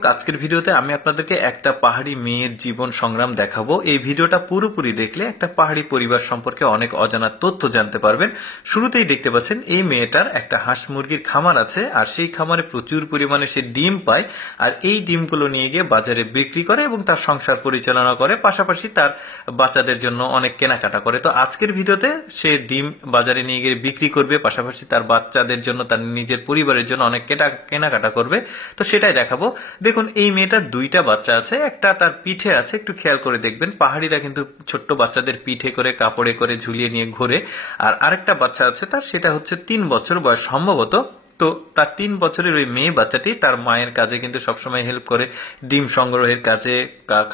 আজকের ভিডিওতে আমি আপনাদেরকে একটা পাহাড়ি মেয়ের জীবন সংগ্রাম দেখাবো। এই ভিডিওটা পুরোপুরি দেখলে একটা পাহাড়ি পরিবার সম্পর্কে অনেক অজানা তথ্য জানতে পারবেন। শুরুতেই দেখতে পাচ্ছেন এই মেয়েটার একটা হাঁস মুরগির খামার আছে, আর সেই খামারে প্রচুর পরিমাণে সে ডিম পায়, আর এই ডিমগুলো নিয়ে গিয়ে বাজারে বিক্রি করে এবং তার সংসার পরিচালনা করে, পাশাপাশি তার বাচ্চাদের জন্য অনেক কেনাকাটা করে। তো আজকের ভিডিওতে সে ডিম বাজারে নিয়ে গিয়ে বিক্রি করবে, পাশাপাশি তার বাচ্চাদের জন্য, তার নিজের পরিবারের জন্য অনেক কেনাকাটা করবে। তো সেটাই দেখাবো। দেখুন, এই মেয়েটার দুইটা বাচ্চা আছে, একটা তার পিঠে আছে, একটু খেয়াল করে দেখবেন। পাহাড়িরা কিন্তু ছোট্ট বাচ্চাদের পিঠে করে কাপড়ে করে ঝুলিয়ে নিয়ে ঘোরে। আর আরেকটা বাচ্চা আছে তার, সেটা হচ্ছে 3 বছর বয়স সম্ভবত। তো তার 3 বছরের ওই মেয়ে বাচ্চাটি তার মায়ের কাজে কিন্তু সবসময় হেল্প করে, ডিম সংগ্রহের কাজে,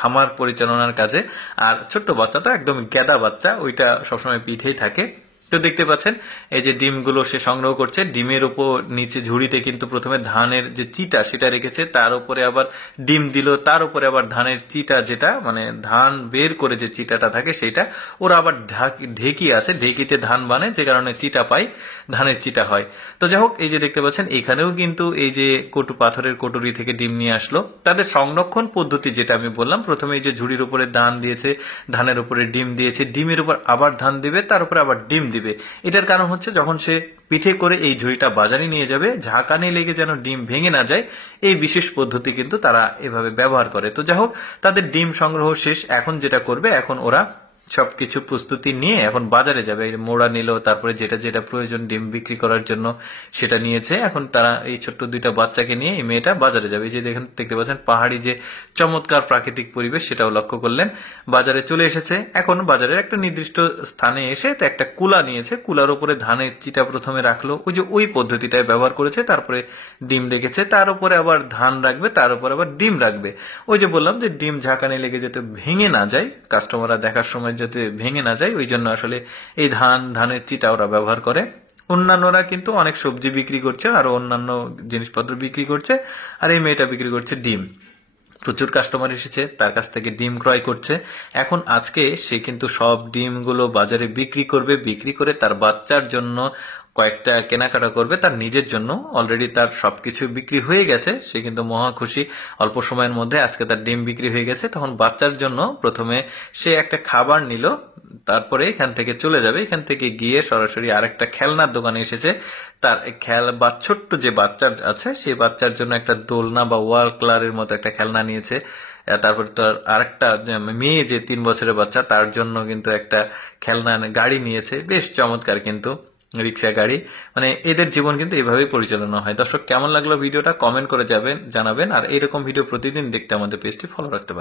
খামার পরিচালনার কাজে। আর ছোট্ট বাচ্চা তো একদম গেদা বাচ্চা, ওইটা সবসময় পিঠেই থাকে। তো দেখতে পাচ্ছেন এই যে ডিমগুলো সে সংগ্রহ করছে। ডিমের উপর নিচে ঝুড়িতে কিন্তু প্রথমে ধানের যে চিটা সেটা রেখেছে, তার উপরে আবার ডিম দিল, তার উপরে আবার ধানের চিটা, যেটা মানে ধান বের করে যে চিটাটা থাকে সেটা। ওরা আবার ঢেকি আছে, ঢেকিতে ধান বানায়, যে কারণে চিটা পাই, ধানের চিটা হয়। তো যাই হোক, এই যে দেখতে পাচ্ছেন এখানেও কিন্তু এই যে পাথরের কটুরি থেকে ডিম নিয়ে আসলো। তাদের সংরক্ষণ পদ্ধতি যেটা আমি বললাম, প্রথমে এই যে ঝুড়ির উপরে ধান দিয়েছে, ধানের উপরে ডিম দিয়েছে, ডিমের উপর আবার ধান দিবে, তার উপরে আবার ডিম দিবে। এটার কারণ হচ্ছে যখন সে পিঠে করে এই ঝুড়িটা বাজারে নিয়ে যাবে, ঝাঁকানি লেগে যেন ডিম ভেঙে না যায়, এই বিশেষ পদ্ধতি কিন্তু তারা এভাবে ব্যবহার করে। তো যাই হোক, তাদের ডিম সংগ্রহ শেষ। এখন যেটা করবে, এখন ওরা সবকিছু প্রস্তুতি নিয়ে এখন বাজারে যাবে। মোড়া নিল, তারপরে যেটা যেটা প্রয়োজন ডিম বিক্রি করার জন্য সেটা নিয়েছে। এখন তারা এই ছোট্ট দুইটা বাচ্চাকে নিয়ে এই মেয়েটা বাজারে যাবে। এই যে দেখতে পাচ্ছেন পাহাড়ি যে চমৎকার প্রাকৃতিক পরিবেশ, সেটাও লক্ষ্য করলেন। বাজারে চলে এসেছে। এখন বাজারের একটা নির্দিষ্ট স্থানে এসে একটা কুলা নিয়েছে, কুলার উপরে ধানের চিটা প্রথমে রাখলো, ওই যে ওই পদ্ধতিটাই ব্যবহার করেছে। তারপরে ডিম রেখেছে, তার উপরে আবার ধান রাখবে, তার উপরে আবার ডিম রাখবে। ওই যে বললাম যে ডিম ঝাঁকানি লেগে যেতে ভেঙে না যায়, কাস্টমাররা দেখার সময় যাতে ভেঙে না যায়, ওই জন্য আসলে এই ধানের চিটা ওরা ব্যবহার করে। অন্যান্যরা কিন্তু অনেক সবজি বিক্রি করছে, আর অন্যান্য জিনিসপত্র বিক্রি করছে, আর এই মেয়েটা বিক্রি করছে ডিম। প্রচুর কাস্টমার এসেছে, তার কাছ থেকে ডিম ক্রয় করছে। এখন আজকে সে কিন্তু সব ডিমগুলো বাজারে বিক্রি করবে, বিক্রি করে তার বাচ্চার জন্য কয়েকটা কেনাকাটা করবে, তার নিজের জন্য অলরেডি তার সবকিছু বিক্রি হয়ে গেছে। সে কিন্তু মহা খুশি, অল্প সময়ের মধ্যে আজকে তার ডিম বিক্রি হয়ে গেছে। তখন বাচ্চার জন্য প্রথমে সে একটা খাবার নিল, তারপরে এখান থেকে চলে যাবে। এখান থেকে গিয়ে সরাসরি আরেকটা খেলনার দোকানে এসেছে। তার ছোট্ট যে বাচ্চা আছে, সেই বাচ্চার জন্য একটা দোলনা বা ওয়াল ক্লারের মতো একটা খেলনা নিয়েছে। তারপর তার আরেকটা মেয়ে যে 3 বছরের বাচ্চা, তার জন্য কিন্তু একটা খেলনা গাড়ি নিয়েছে, বেশ চমৎকার কিন্তু রিক্সা গাড়ি। মানে এদের জীবন কিন্তু এভাবেই পরিচালনা হয়। দর্শক, কেমন লাগলো ভিডিওটা কমেন্ট করে জানাবেন। আর এরকম ভিডিও প্রতিদিন দেখতে আমাদের পেজটি ফলো রাখতে পারেন।